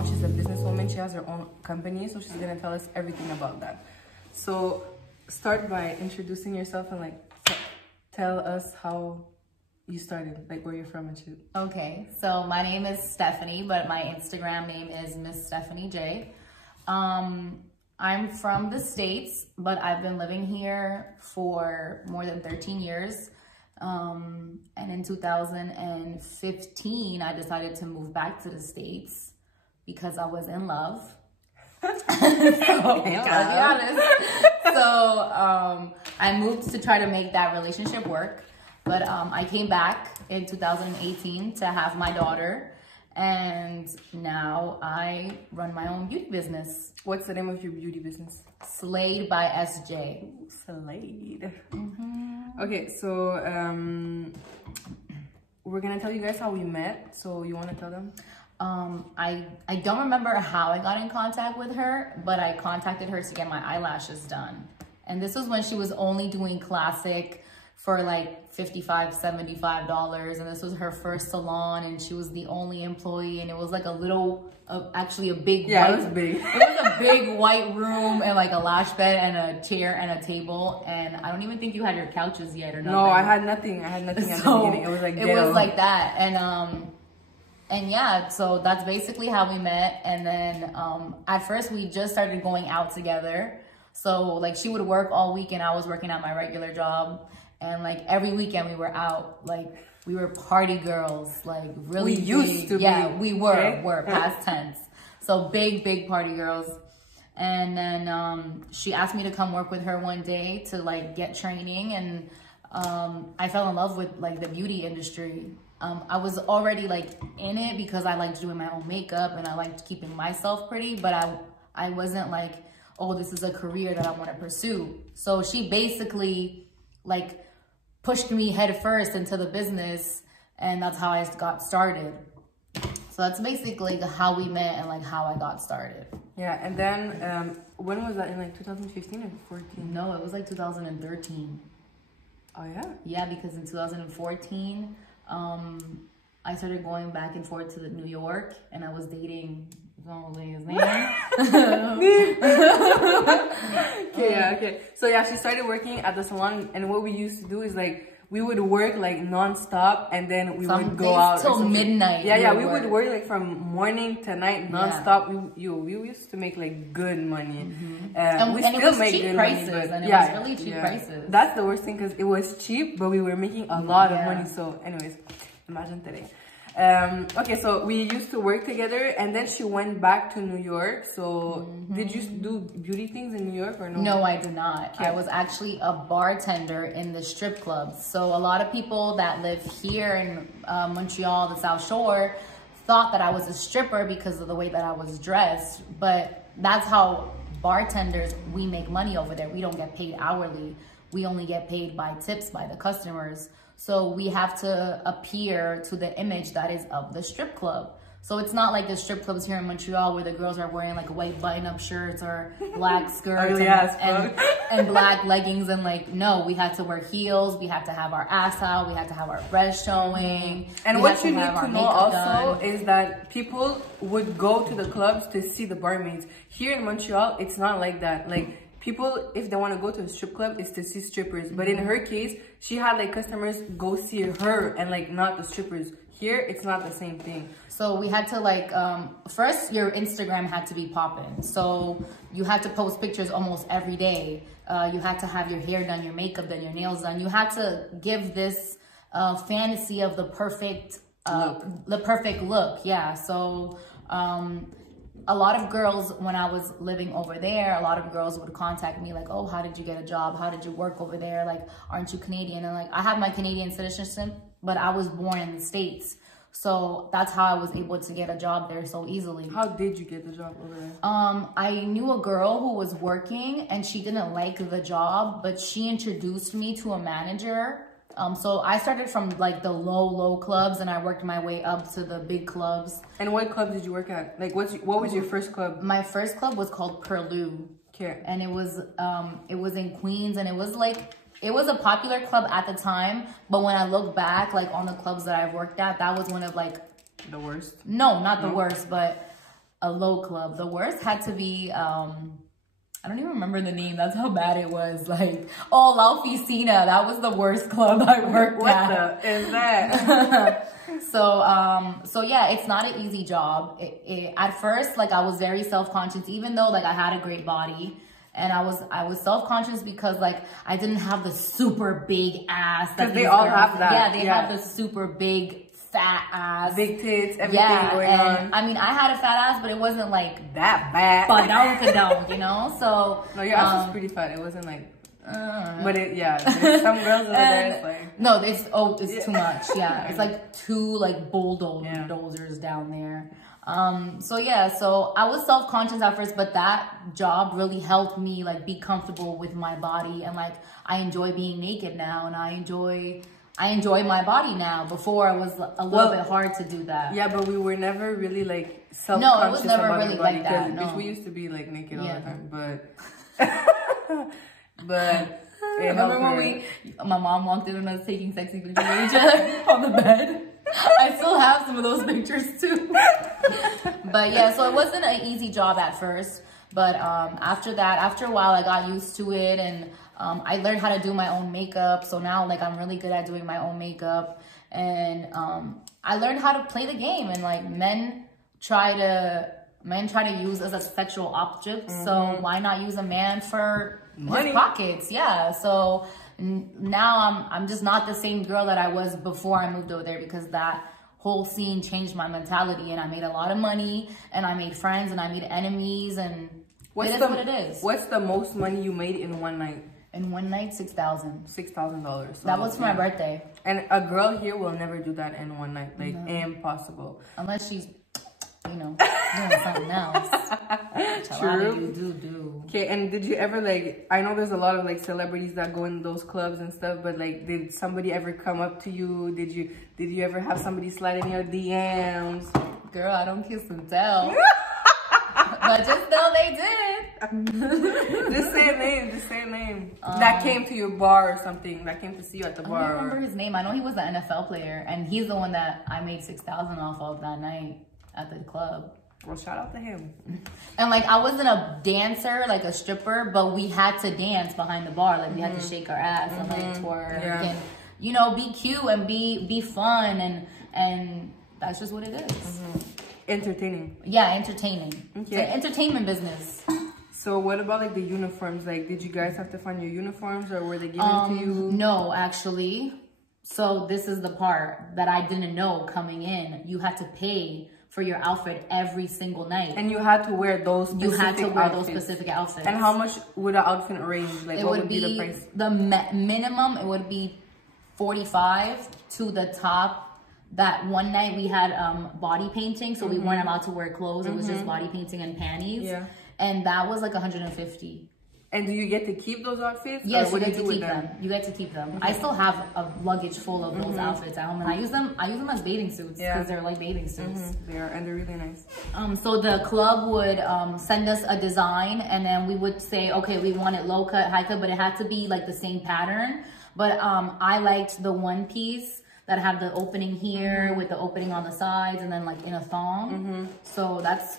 mom. She's a businesswoman. She has her own company, so she's gonna tell us everything about that. So start by introducing yourself and like tell us how you started, like where you're from and shit. Okay, so my name is Stephanie, but my Instagram name is Miss Stephanie J. I'm from the States, but I've been living here for more than 13 years. And in 2015, I decided to move back to the States because I was in love. Gotta be honest. So I moved to try to make that relationship work. But I came back in 2018 to have my daughter. And now I run my own beauty business. What's the name of your beauty business? Slayed by SJ. Slayed. Okay, so we're gonna tell you guys how we met. So you wanna tell them? I don't remember how I got in contact with her, but I contacted her to get my eyelashes done. And this was when she was only doing classic for like $55, $75. And this was her first salon, and she was the only employee. And it was like a little, actually a big white, it was big. It was a big white room and like a lash bed and a chair and a table. And I don't even think you had your couches yet or nothing. No, I had nothing. At the beginning. It was like ghetto. It was like that. And yeah, so that's basically how we met. And then at first we just started going out together. So like she would work all week and I was working at my regular job. And like every weekend we were out, like we were party girls, like really we used to be. Yeah, we were, okay? We're past tense. So big party girls. And then she asked me to come work with her one day to like get training. And I fell in love with like the beauty industry. I was already like in it because I liked doing my own makeup and I liked keeping myself pretty, but I wasn't like, oh, this is a career that I want to pursue. So she basically like pushed me head first into the business, and that's how I got started. So that's basically how we met and like how I got started. Yeah, and then when was that, in like 2015 or 14? No, it was like 2013. Oh yeah? Yeah, because in 2014, I started going back and forth to New York, and I was dating, I don't know his name. Okay, yeah, okay. So yeah, she started working at the salon, and what we used to do is like, we would work like non-stop, and then we would go out till midnight. Yeah, we would work like from morning to night non-stop. Yeah. We used to make like good money. And we still it was make cheap good prices, money, and it yeah, was really cheap prices. That's the worst thing, because it was cheap, but we were making a lot of money. So anyways, imagine today. Okay, so we used to work together, and then she went back to New York. So did you do beauty things in New York or no? No, I did not. Okay. I was actually a bartender in the strip clubs. So a lot of people that live here in Montreal, the South Shore, thought that I was a stripper because of the way that I was dressed. But that's how bartenders, we make money over there. We don't get paid hourly. We only get paid by tips by the customers. So we have to appear to the image that is of the strip club. So it's not like the strip clubs here in Montreal where the girls are wearing like white button-up shirts or black skirts and black leggings. And like, no, we had to wear heels. We had to have our ass out. We had to have our breasts showing. And what you need to know also is that people would go to the clubs to see the barmaids. Here in Montreal, it's not like that. Like, people, if they want to go to a strip club, it's to see strippers. But in her case, she had like customers go see her and like not the strippers. Here, it's not the same thing. So we had to like, first your Instagram had to be popping. So you had to post pictures almost every day. You had to have your hair done, your makeup done, your nails done. You had to give this fantasy of the perfect look. Yeah. So a lot of girls, when I was living over there, a lot of girls would contact me like, oh, how did you get a job? How did you work over there? Like, aren't you Canadian? And like, I have my Canadian citizenship, but I was born in the States. So that's how I was able to get a job there so easily. How did you get the job over there? I knew a girl who was working and she didn't like the job, but she introduced me to a manager. So I started from like the low clubs, and I worked my way up to the big clubs. And what club did you work at? Like, what was your first club? My first club was called Perlu. Okay. And it was in Queens, and it was a popular club at the time. But when I look back, like on the clubs that I've worked at, that was one of like the worst. No, not the worst, but a low club. The worst had to be, I don't even remember the name. That's how bad it was. Like, oh, La Oficina. That was the worst club I worked at. What the is that? So yeah, it's not an easy job. At first, like, I was very self-conscious, even though like I had a great body. And I was self-conscious because like I didn't have the super big ass. Because they all have that. Yeah, they have the super big fat ass, big tits, everything going on. I mean, I had a fat ass, but it wasn't like that bad. Badonk, you know. So no, your ass was pretty fat. It wasn't like. But there's some girls over there. It's like no, it's too much. Yeah, it's like two like bulldozers down there. So I was self-conscious at first, but that job really helped me like be comfortable with my body, and like I enjoy being naked now, and I enjoy my body now. Before it was a little bit hard to do that. Yeah, but we were never really like self-conscious. No, it was never really like that. No. We used to be like naked all the time, but remember when my mom walked in and I was taking sexy pictures of each other on the bed? I still have some of those pictures too. But yeah, so it wasn't an easy job at first, but after a while I got used to it, and I learned how to do my own makeup. So now like I'm really good at doing my own makeup, and I learned how to play the game. And like men try to use us as sexual objects, so why not use a man for money? His pockets? Yeah. So now I'm just not the same girl that I was before I moved over there, because that whole scene changed my mentality, and I made a lot of money, and I made friends, and I made enemies, and it is what it is. What's the most money you made in one night? In one night, $6,000. $6,000. So that was for my birthday. And a girl here will never do that in one night. Like, impossible. Unless she's, doing something else. True. Okay, and did you ever like, I know there's a lot of like celebrities that go in those clubs and stuff, but like, did somebody ever come up to you? Did you ever have somebody slide in your DMs? Girl, I don't kiss and tell. But just know they did. Just say a name. That came to your bar or something. That came to see you at the bar. I don't remember his name. I know he was an NFL player, and he's the one that I made $6,000 off of that night at the club. Well, shout out to him. And like, I wasn't a dancer, like a stripper, but we had to dance behind the bar. Like we had to shake our ass and like twerk and, be cute and be fun, and that's just what it is. Entertaining. Yeah, entertaining. Okay. It's an entertainment business. So what about like the uniforms? Like, did you guys have to find your uniforms, or were they given to you? No, actually. So this is the part that I didn't know coming in. You had to pay for your outfit every single night. And you had to wear those specific outfits. And how much would an outfit range? Like, what would be the price? The minimum, it would be $45 to the top. That one night we had body painting, so we weren't allowed to wear clothes. It was just body painting and panties. Yeah. And that was like $150. And do you get to keep those outfits? Yes, you get to keep them. You get to keep them. I still have a luggage full of those outfits at home, and I use them as bathing suits, because they're like bathing suits. They are, and they're really nice. So the club would send us a design, and then we would say, okay, we want it low cut, high cut, but it had to be like the same pattern. But I liked the one piece that have the opening here with the opening on the sides, and then like in a thong. So that's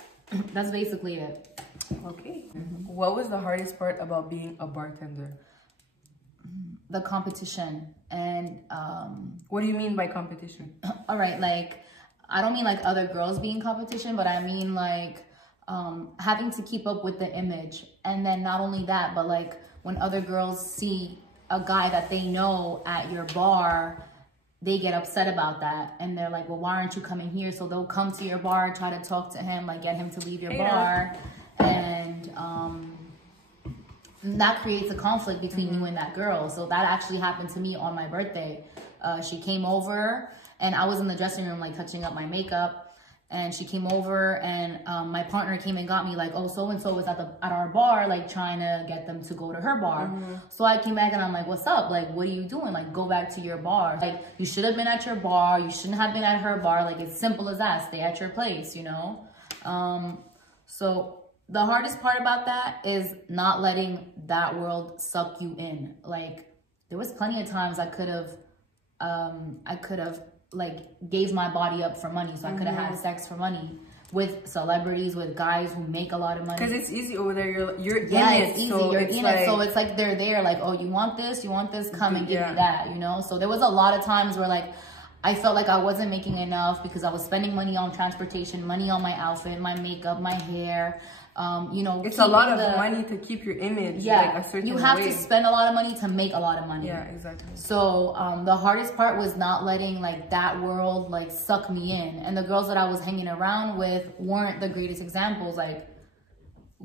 basically it. Okay. What was the hardest part about being a bartender? The competition. And what do you mean by competition? All right, like, I don't mean like other girls being competition, but I mean like having to keep up with the image. And then not only that, but like when other girls see a guy that they know at your bar, they get upset about that, and they're like, well, why aren't you coming here? So they'll come to your bar, try to talk to him, like get him to leave your bar. And that creates a conflict between you and that girl. So that actually happened to me on my birthday. She came over, and I was in the dressing room like touching up my makeup, and she came over, and my partner came and got me like, oh, so-and-so is at our bar, like trying to get them to go to her bar. So I came back and I'm like, what's up? Like, what are you doing? Like, go back to your bar. Like, you should have been at your bar. You shouldn't have been at her bar. Like, it's simple as that. Stay at your place, So the hardest part about that is not letting that world suck you in. Like, there was plenty of times I could have like gave my body up for money. So I could have had sex for money. with celebrities, with guys who make a lot of money. Because it's easy over there. You're in it's easy. So you're it's in like, it. So it's like they're there, like, oh, you want this, come and give me that, you know? So there was a lot of times where like, I felt like I wasn't making enough because I was spending money on transportation, money on my outfit, my makeup, my hair. You know, it's a lot of money to keep your image. Yeah, like a certain you have way. to spend a lot of money to make a lot of money. Yeah, exactly. So the hardest part was not letting like that world like suck me in. And the girls that I was hanging around with weren't the greatest examples. Like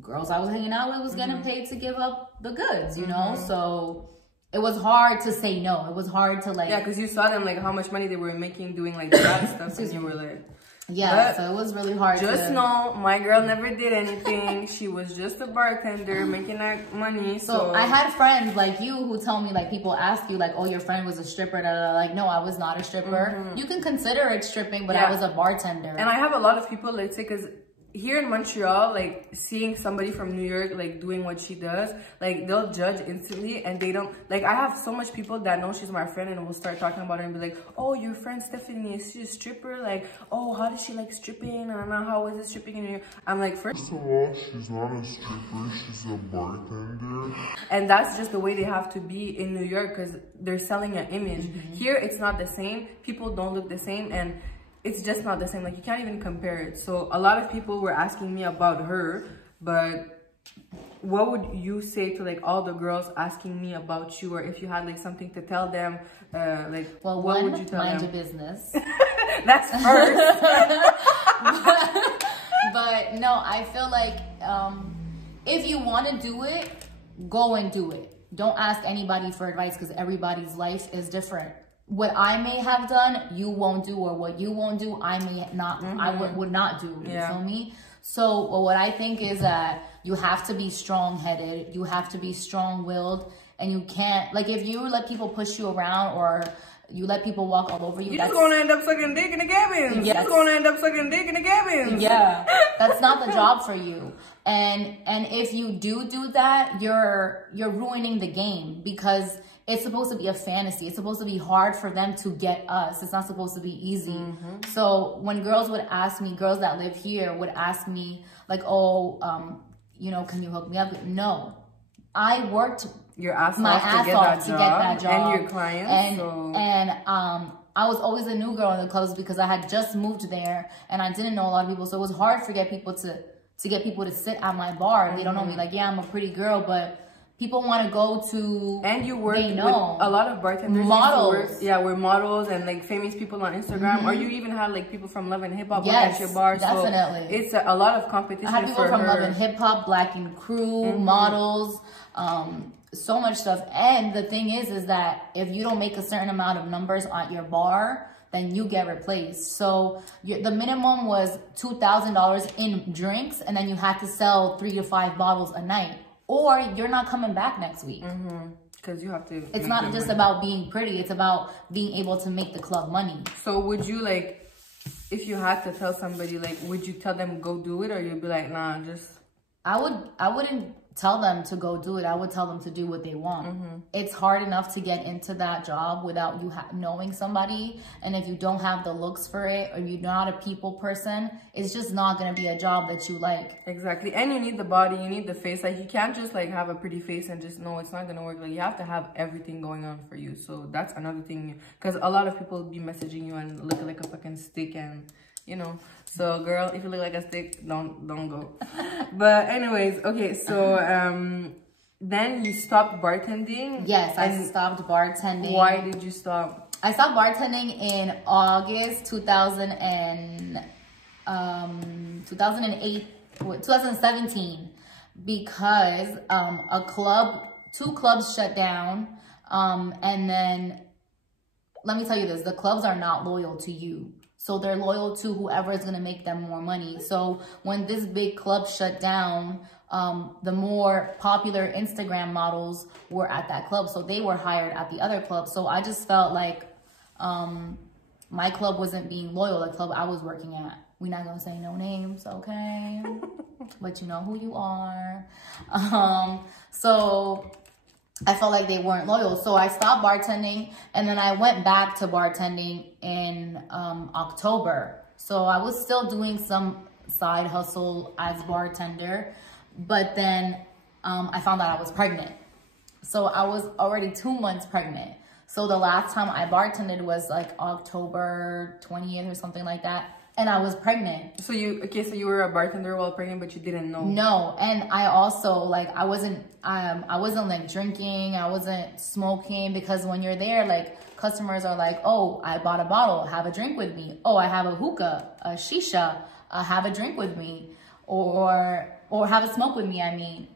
girls I was hanging out with was getting paid to give up the goods, you know? So it was hard to say no. It was hard to like... Yeah, because you saw them like how much money they were making doing like that stuff and you were like... Yeah, so it was really hard just know, my girl never did anything. She was just a bartender making that money. So I had friends like you who tell me, like, people ask you, like, oh, your friend was a stripper. Da, da, da. Like, no, I was not a stripper. You can consider it stripping, but I was a bartender. And I have a lot of people, let's say, because here in Montreal, like, seeing somebody from New York, like, doing what she does, like, they'll judge instantly, and they don't, like, I have so much people that know she's my friend, and will start talking about her and be like, oh, your friend Stephanie, is she a stripper? Like, oh, how does she like stripping? I don't know, how is it stripping in New York? I'm like, first of all, she's not a stripper, she's a bartender. And that's just the way they have to be in New York, because they're selling an image. Here, it's not the same. People don't look the same, and it's just not the same. Like, you can't even compare it. So a lot of people were asking me about her, but what would you say to like all the girls asking me about you, or if you had like something to tell them, like, well, what would you tell them? Mind your business. That's first. but no, I feel like if you want to do it, go and do it. Don't ask anybody for advice, because everybody's life is different. What I may have done, you won't do, or what you won't do, I may not, I would not do, you feel me? So what I think is that you have to be strong-headed, you have to be strong-willed, and you can't, like, if you let people push you around, or you let people walk all over you, you're just gonna end up sucking dick in the cabins. You're just gonna end up sucking dick in the cabins. Yeah, that's not the job for you. And if you do that, you're ruining the game, because it's supposed to be a fantasy. It's supposed to be hard for them to get us. It's not supposed to be easy. So when girls would ask me, girls that live here would ask me like, oh, you know, can you hook me up? No, I worked your ass off to get that job and your clients. And I was always a new girl in the clubs because I had just moved there and I didn't know a lot of people. So it was hard to get people to sit at my bar. They don't know me. Like, yeah, I'm a pretty girl, but people want to go to, and you work with a lot of bartenders, models. We're models and like famous people on Instagram, or you even had like people from Love and Hip Hop work yes, at your bar. Definitely, so it's a lot of competition. I had people from Love and Hip Hop, Black and Crew, models, so much stuff. And the thing is that if you don't make a certain amount of numbers at your bar, then you get replaced. So the minimum was $2,000 in drinks, and then you had to sell 3 to 5 bottles a night, or you're not coming back next week. Because you have to. It's not just about being pretty. It's about being able to make the club money. So would you, like, if you had to tell somebody, like, would you tell them go do it, or you'd be like, nah, just? I wouldn't tell them to go do it. I would tell them to do what they want. It's hard enough to get into that job without you knowing somebody. And if you don't have the looks for it, or you're not a people person, it's just not going to be a job that you like. Exactly. And you need the body, you need the face. Like, you can't just like have a pretty face and just know it's not going to work. Like, you have to have everything going on for you. So that's another thing. Because a lot of people be messaging you and look like a fucking stick, and you know. So girl, if you look like a stick, don't go. But anyways, okay, so then you stopped bartending? Yes, I stopped bartending. Why did you stop? I stopped bartending in August 2017, because two clubs shut down, and then let me tell you this, the clubs are not loyal to you. So they're loyal to whoever is going to make them more money. So when this big club shut down, the more popular Instagram models were at that club. So they were hired at the other club. So I just felt like my club wasn't being loyal, the club I was working at. We're not going to say no names, okay? But you know who you are. So I felt like they weren't loyal. So I stopped bartending, and then I went back to bartending in October. So I was still doing some side hustle as bartender. But then I found out I was pregnant. So I was already 2 months pregnant. So the last time I bartended was like October 20th or something like that. And I was pregnant. So you were a bartender while pregnant, but you didn't know. No, and I also like I wasn't like drinking, I wasn't smoking, because when you're there, like customers are like, oh, I bought a bottle, have a drink with me. Oh, I have a hookah, a shisha, have a drink with me, or have a smoke with me. I mean,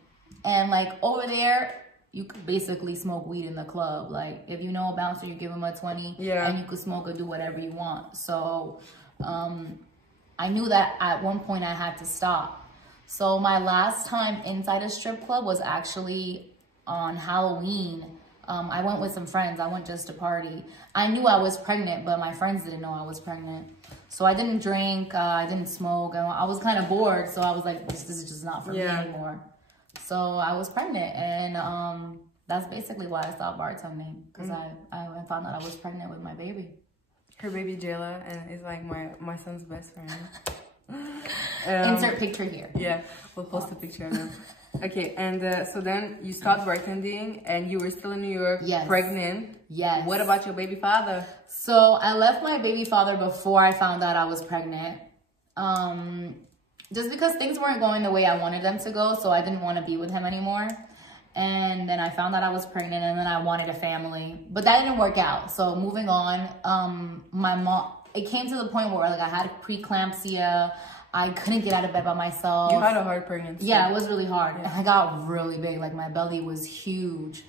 and like over there, you could basically smoke weed in the club. Like if you know a bouncer, you give him a 20, and you could smoke or do whatever you want. So. I knew that at one point I had to stop. So my last time inside a strip club was actually on Halloween. I went with some friends. I went just to party. I knew I was pregnant, but my friends didn't know I was pregnant. So I didn't drink, I didn't smoke. I was kind of bored, so I was like, this is just not for me anymore. So I was pregnant, and that's basically why I stopped bartending, because I found out I was pregnant with my baby. Her baby Jayla, and is like my son's best friend. Insert picture here. Yeah, we'll post a picture of them. Okay, and so then you stopped bartending, and you were still in New York, pregnant. Yes. What about your baby father? So I left my baby father before I found out I was pregnant. Just because things weren't going the way I wanted them to go, so I didn't want to be with him anymore. And then I found out I was pregnant, and then I wanted a family, but that didn't work out. So moving on, my mom, it came to the point where like I had preeclampsia. I couldn't get out of bed by myself. You had a hard pregnancy. Yeah, it was really hard. And I got really big. Like my belly was huge.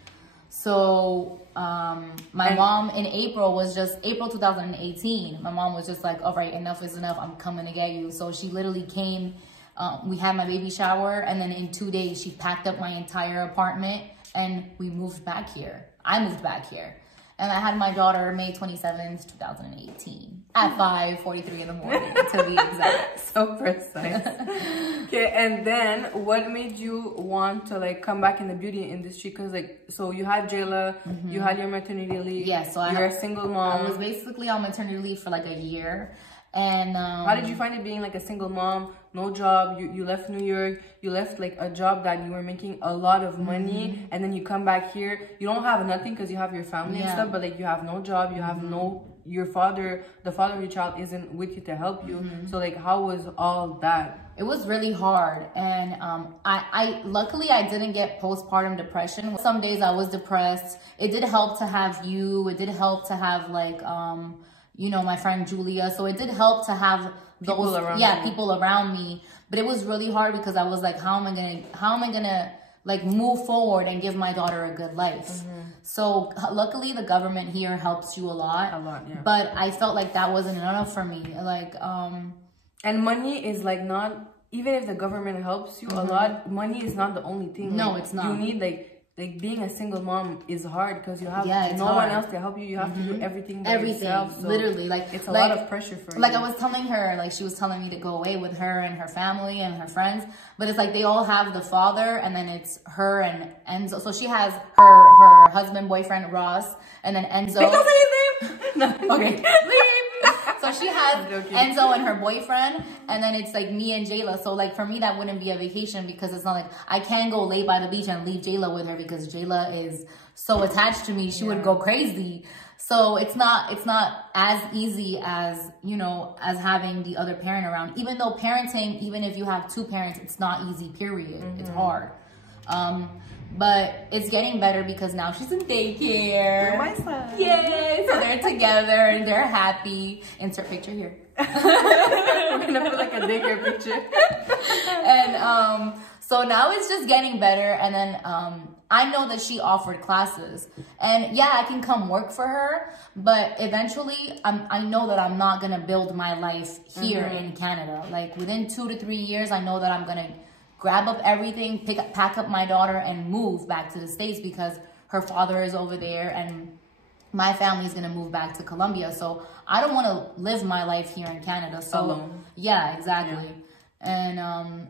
So my mom in April 2018, my mom was just like, all right, enough is enough. I'm coming to get you. So she literally came. We had my baby shower, and then in 2 days, she packed up my entire apartment, and we moved back here. I moved back here. And I had my daughter May 27th, 2018, at 5:43 in the morning, to be exact. So precise. Okay, and then what made you want to like come back in the beauty industry? Because like, so you had Jayla, you had your maternity leave. Yeah, so you're a single mom. I was basically on maternity leave for like a year. And how did you find it being like a single mom, no job? You left New York, you left like a job that you were making a lot of money, and then you come back here. You don't have nothing because you have your family and stuff, but like you have no job, you have the father of your child isn't with you to help you. So like, how was all that? It was really hard, and I luckily I didn't get postpartum depression. Some days I was depressed. It did help to have you. It did help to have like you know, my friend Julia. So it did help to have those people around me. But it was really hard because I was like, how am I gonna like move forward and give my daughter a good life? So luckily the government here helps you a lot. But I felt like that wasn't enough for me. Like and money is like not, even if the government helps you a lot, money is not the only thing. No, like, it's not. You need like being a single mom is hard because you have no one else to help you. You have to do everything by yourself. So literally, like it's a lot of pressure for you. Like I was telling her, like she was telling me to go away with her and her family and her friends, but it's like they all have the father, and then it's her and Enzo. So she has her husband, boyfriend Ross, and then Enzo. Don't say his name. No, okay, leave. So she has Enzo and her boyfriend, and then it's like me and Jayla. So like for me, that wouldn't be a vacation because it's not like I can go lay by the beach and leave Jayla with her because Jayla is so attached to me. She would go crazy. So it's not as easy as, you know, as having the other parent around. Even though parenting, even if you have two parents, it's not easy, period. It's hard. But it's getting better because now she's in daycare. My son. Yay! So they're together and they're happy. Insert picture here. We're gonna put like a daycare picture. And so now it's just getting better. And then I know that she offered classes. And yeah, I can come work for her. But eventually, I know that I'm not gonna build my life here in Canada. Like within 2 to 3 years, I know that I'm gonna grab up everything, pack up my daughter, and move back to the States because her father is over there and my family is going to move back to Colombia. So I don't want to live my life here in Canada. So alone. Yeah, exactly. And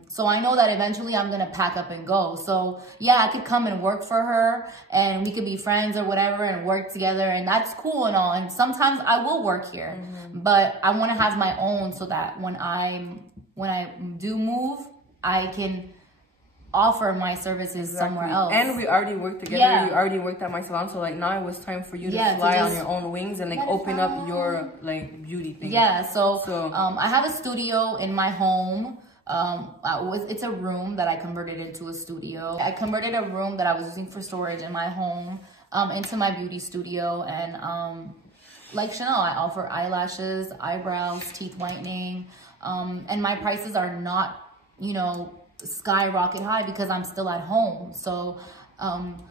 so I know that eventually I'm going to pack up and go. So yeah, I could come and work for her and we could be friends or whatever and work together, and that's cool and all. And sometimes I will work here, but I want to have my own so that when I'm when I do move, I can offer my services somewhere else. And we already worked together. Yeah. You already worked at my salon, so like now it was time for you to fly on your own wings and like open up your like beauty thing. Yeah, so I have a studio in my home. It's a room that I converted into a studio. I converted a room that I was using for storage in my home into my beauty studio. And like Shanel, I offer eyelashes, eyebrows, teeth whitening, and my prices are not, you know, skyrocket high because I'm still at home. So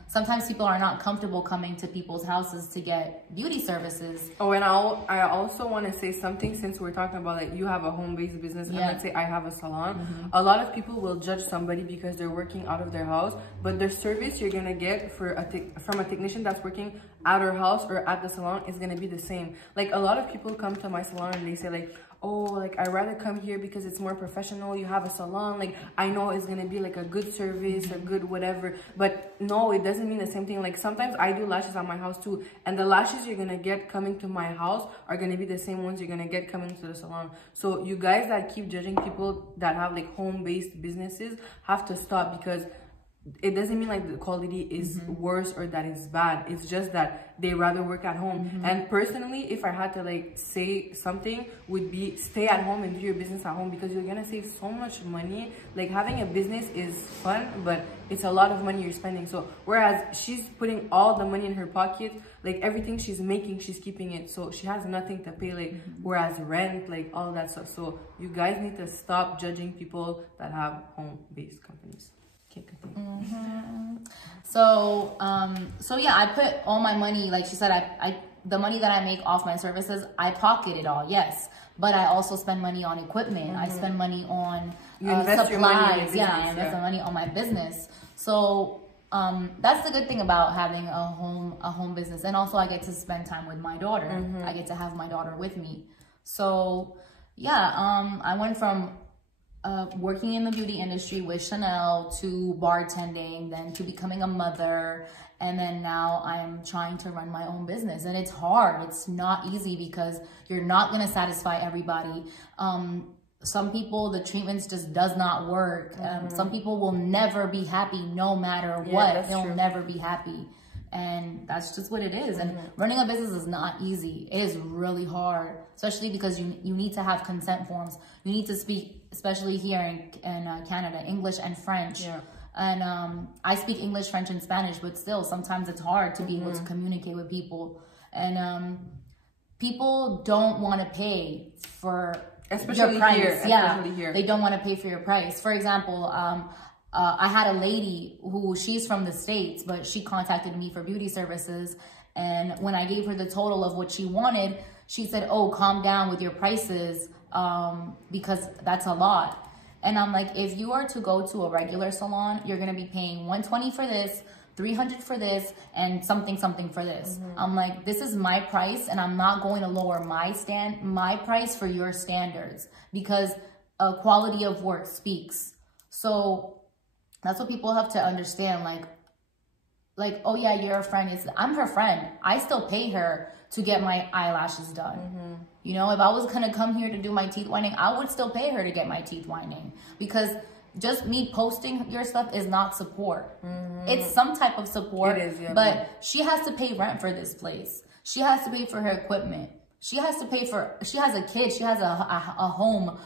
sometimes people are not comfortable coming to people's houses to get beauty services. Oh, and I also want to say something, since we're talking about like you have a home-based business and let's say I have a salon. A lot of people will judge somebody because they're working out of their house, but their service you're gonna get from a technician that's working at her house or at the salon is gonna be the same. Like a lot of people come to my salon and they say like, oh, like I'd rather come here because it's more professional. You have a salon, like I know it's gonna be like a good service, a good whatever. But no, it doesn't mean the same thing. Like sometimes I do lashes at my house too, and the lashes you're gonna get coming to my house are gonna be the same ones you're gonna get coming to the salon. So you guys that keep judging people that have like home-based businesses have to stop, because it doesn't mean like the quality is worse or that it's bad. It's just that they rather work at home. And personally, if I had to like say something, would be stay at home and do your business at home, because you're gonna save so much money. Like having a business is fun, but it's a lot of money you're spending. So whereas she's putting all the money in her pocket, like everything she's making, she's keeping it, so she has nothing to pay, like whereas rent, like all that stuff. So you guys need to stop judging people that have home-based companies. So yeah, I put all my money, like she said, the money that I make off my services, I pocket it all, yes, but I also spend money on equipment. I spend money on supplies. I invest my money on my business. So that's the good thing about having a home business. And also I get to spend time with my daughter. I get to have my daughter with me. So yeah, I went from working in the beauty industry with Shanel to bartending, then to becoming a mother, and then now I'm trying to run my own business. And it's hard. It's not easy because you're not going to satisfy everybody. Some people, the treatments just does not work. Some people will never be happy no matter what. They'll never be happy. And that's just what it is. And running a business is not easy. It is really hard, especially because you need to have consent forms. You need to speak, especially here in Canada, English and French. And I speak English, French, and Spanish, but still, sometimes it's hard to be able to communicate with people. And people don't want to pay for your price. Especially here. They don't want to pay for your price. For example, I had a lady who, she's from the States, but she contacted me for beauty services. And when I gave her the total of what she wanted, she said, oh, calm down with your prices because that's a lot. And I'm like, if you are to go to a regular salon, you're going to be paying $120 for this, $300 for this, and something for this. I'm like, this is my price, and I'm not going to lower my price for your standards, because quality of work speaks. So that's what people have to understand. Like, oh yeah, you're a friend. I'm her friend. I still pay her to get my eyelashes done. You know, if I was gonna come here to do my teeth whitening, I would still pay her to get my teeth whitening, because just me posting your stuff is not support. It's some type of support, but she has to pay rent for this place. She has to pay for her equipment. She has to pay for, she has a kid, she has a home,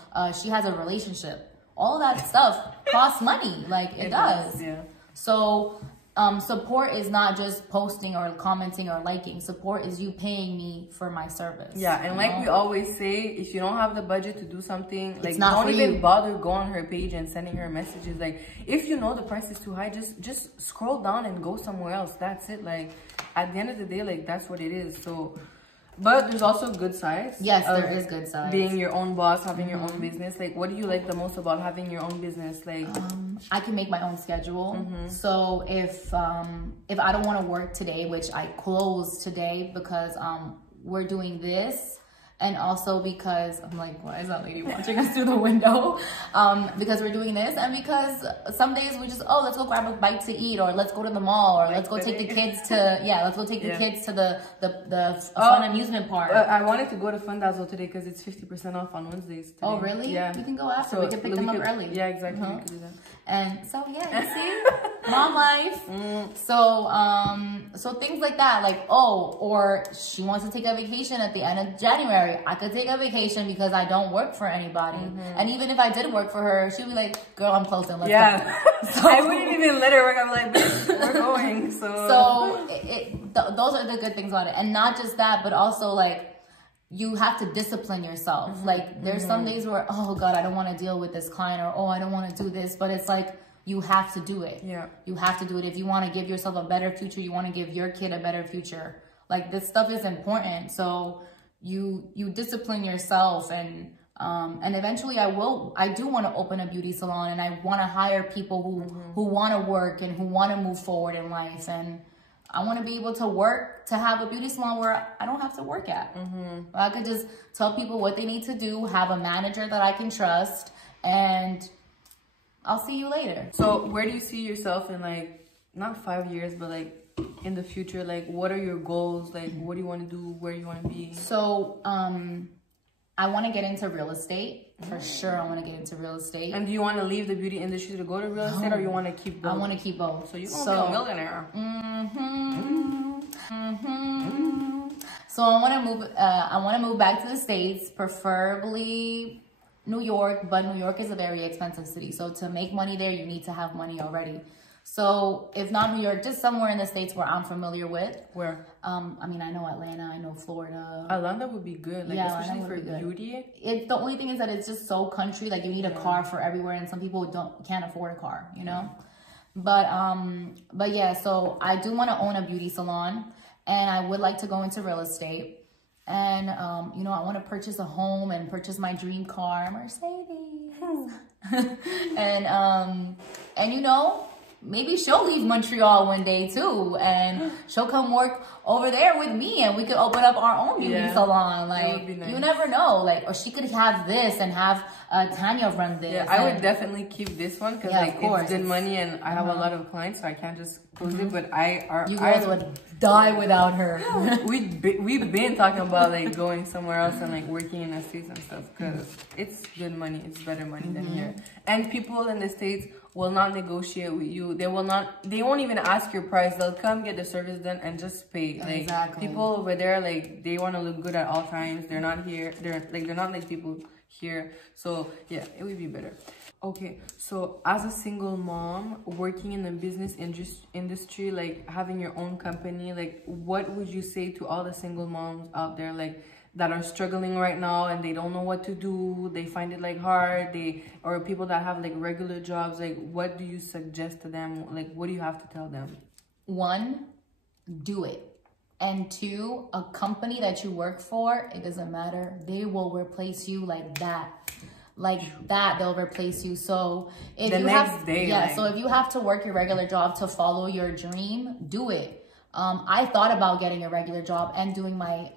she has a relationship. All that stuff costs money, like it does. So support is not just posting or commenting or liking. Support is you paying me for my service. And like we always say, if you don't have the budget to do something, like don't even bother going on her page and sending her messages. Like if you know the price is too high, just scroll down and go somewhere else. That's it. Like at the end of the day, like that's what it is. So but there's also good sides. Yes, there is good sides. Being your own boss, having your own business. Like, what do you like the most about having your own business? Like, I can make my own schedule. So if I don't want to work today, which I close today because we're doing this, And also because I'm like, why is that lady watching us through the window? Because we're doing this, and because some days we just, oh, let's go grab a bite to eat, or let's go to the mall, or let's go take the kids to, let's go take the kids to the fun amusement park. I wanted to go to Fundazzle today because it's 50% off on Wednesdays today. Oh, really? Yeah. We can go after. We can pick them up early. Yeah, exactly. We could do that. And so, yeah, you see? Mom life. So things like that, like, oh, or she wants to take a vacation at the end of January. I could take a vacation because I don't work for anybody. And even if I did work for her, she'd be like, girl, I'm closing, let's go. So, I wouldn't even let her work. I'm like, bitch, we're going. So those are the good things about it. And not just that, but also like, you have to discipline yourself. Like there's some days where, oh God, I don't want to deal with this client, or, oh, I don't want to do this, but it's like, you have to do it. Yeah. You have to do it. If you want to give yourself a better future, you want to give your kid a better future. Like this stuff is important. So you discipline yourself, and eventually I do want to open a beauty salon, and I want to hire people who want to work and who want to move forward in life. And I want to be able to work, to have a beauty salon where I don't have to work at. I could just tell people what they need to do, have a manager that I can trust, and I'll see you later. So where do you see yourself in, like, not 5 years, but like in the future? Like, what are your goals? Like, what do you want to do? Where do you want to be? So, I want to get into real estate. For sure, I want to get into real estate. And do you want to leave the beauty industry to go to real estate, or you want to keep both? I want to keep both. So you're going to be a millionaire. So I want to move back to the States, preferably New York, but New York is a very expensive city. So to make money there, you need to have money already. So if not New York, just somewhere in the States where I'm familiar with. Where? I mean, I know Atlanta, I know Florida. Atlanta would be good, like, especially for beauty. The only thing is that it's just so country, like you need a car for everywhere, and some people can't afford a car, you know? But yeah, so I do want to own a beauty salon, and I would like to go into real estate. And, you know, I want to purchase a home and purchase my dream car, Mercedes. And, you know, maybe she'll leave Montreal one day too, and she'll come work over there with me, and we could open up our own beauty salon. Like, nice. You never know. Like, or she could have this and have Tanya run this. Yeah, I would definitely keep this one because like it's good money, and I have a lot of clients, so I can't just close it. But you guys would die without her. we've been talking about like going somewhere else and like working in the States and stuff, because it's good money. It's better money than here. And people in the States will not negotiate with you. They won't even ask your price. They'll come get the service done and just pay. Like, exactly. People over there, like, they want to look good at all times. They're not here. They're not like people here. So yeah, it would be better. Okay, so as a single mom working in the business industry, like having your own company, like what would you say to all the single moms out there, like that are struggling right now and they don't know what to do, they find it like hard, or people that have like regular jobs, like what do you suggest to them? Like, what do you have to tell them? 1, do it. And 2, a company that you work for, it doesn't matter, they will replace you like that. Like that, they'll replace you. So if so if you have to work your regular job to follow your dream, do it. I thought about getting a regular job and doing my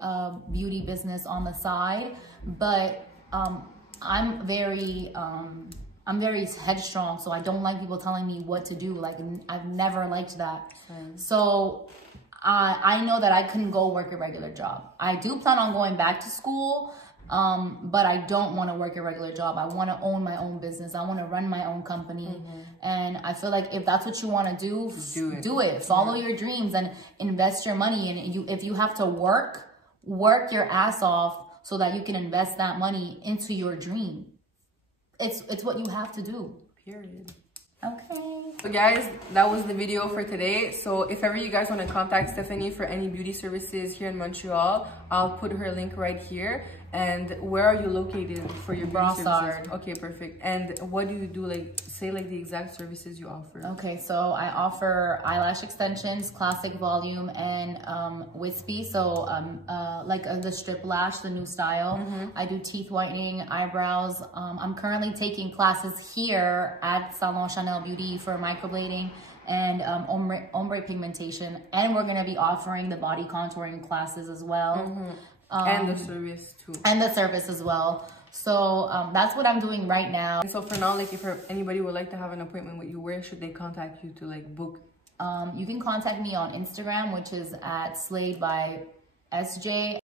beauty business on the side, but I'm very headstrong, so I don't like people telling me what to do. Like, I've never liked that. So I know that I couldn't go work a regular job. I do plan on going back to school, but I don't want to work a regular job. I want to own my own business. I want to run my own company. And I feel like if that's what you want to do it. Follow your dreams and invest your money. And if you have to work your ass off so that you can invest that money into your dream. It's what you have to do. Period. Okay. So guys, that was the video for today. So if ever you guys want to contact Stephanie for any beauty services here in Montreal, I'll put her link right here. And where are you located for your beauty services? Okay, perfect. And what do you do? Like, say like the exact services you offer. Okay, so I offer eyelash extensions, classic volume, and wispy. So like the strip lash, the new style. I do teeth whitening, eyebrows. I'm currently taking classes here at Salon Shanel Beauty for microblading and ombre pigmentation. And we're going to be offering the body contouring classes as well. And the service too. And the service as well. So that's what I'm doing right now. And so for now, like if anybody would like to have an appointment with you, where should they contact you to like book? You can contact me on Instagram, which is at Slayed by SJ.